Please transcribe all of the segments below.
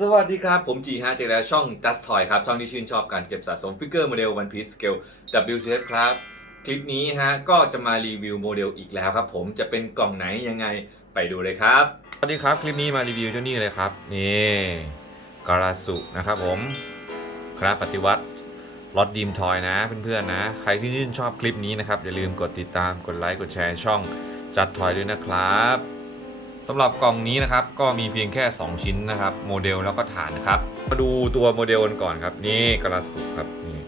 สวัสดีครับ ผมจีฮะเจอแล้วช่อง Just Toy ครับ ช่องที่ชื่นชอบการเก็บสะสมฟิกเกอร์โมเดล One Piece Scale WCS ครับ คลิปนี้ฮะ ก็จะมารีวิวโมเดลอีกแล้วครับผมจะเป็นกล่องไหนยังไงไปดูเลยครับ สวัสดีครับ คลิปนี้มารีวิวเจ้านี่เลยครับ นี่การาสุนะครับผมคณะปฏิวัติลอดดีมทอยนะเพื่อนๆนะ ใครที่ชื่นชอบคลิปนี้นะครับ อย่าลืมกดติดตามกดไลค์กดแชร์ช่องจัดทอยด้วยนะครับ สำหรับกล่องนี้นะครับก็มีเพียงแค่ 2 ชิ้นนะครับ โมเดลแล้วก็ฐานนะครับ มาดูตัวโมเดลกันก่อนครับ นี่กระสุนครับนี่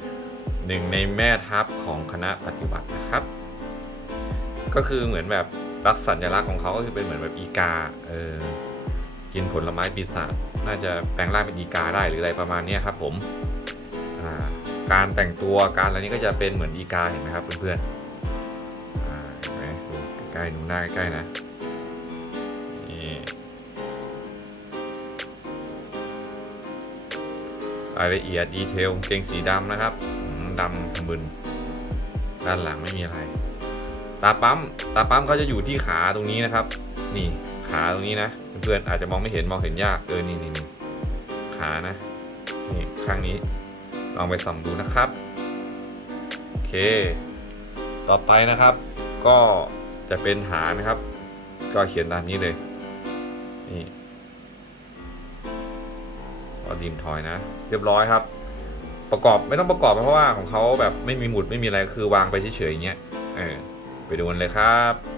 หนึ่งในแม่ทัพของคณะปฏิบัตินะครับ ก็คือเหมือนแบบลักษณสัญลักษณ์ของเขาก็คือเป็นเหมือนแบบอีกาเออกินผลไม้ปีศาจน่าจะแปลงร่างเป็นอีกาได้หรืออะไรประมาณนี้ครับผมาการแต่งตัวการอะไรนี้ก็จะเป็นเหมือนอีกาเห็นไหมครับเพื่อนๆเห็นไหมใกล้ๆดูหน้าใกล้ๆนะ รายละเอียดดีเทลเกงสีดำนะครับดำทะมึนด้านหลังไม่มีอะไร ตาปั๊มตาปั๊มเขาจะอยู่ที่ขาตรงนี้นะครับ นี่ขาตรงนี้นะเพื่อนๆอาจจะมองไม่เห็นมองเห็นยากเออนี่นี่นี่ขานะนี่ข้างนี้ลองไปส่องดูนะครับโอเค ต่อไปนะครับ ก็จะเป็นหางนะครับ ก็เขียนตามนี้เลยนี่ อดีมทอยนะ เรียบร้อยครับ ประกอบไม่ต้องประกอบเพราะว่าของเขาแบบไม่มีหมุดไม่มีอะไรคือวางไปเฉยๆอย่างเงี้ยเออไปดูกันเลยครับ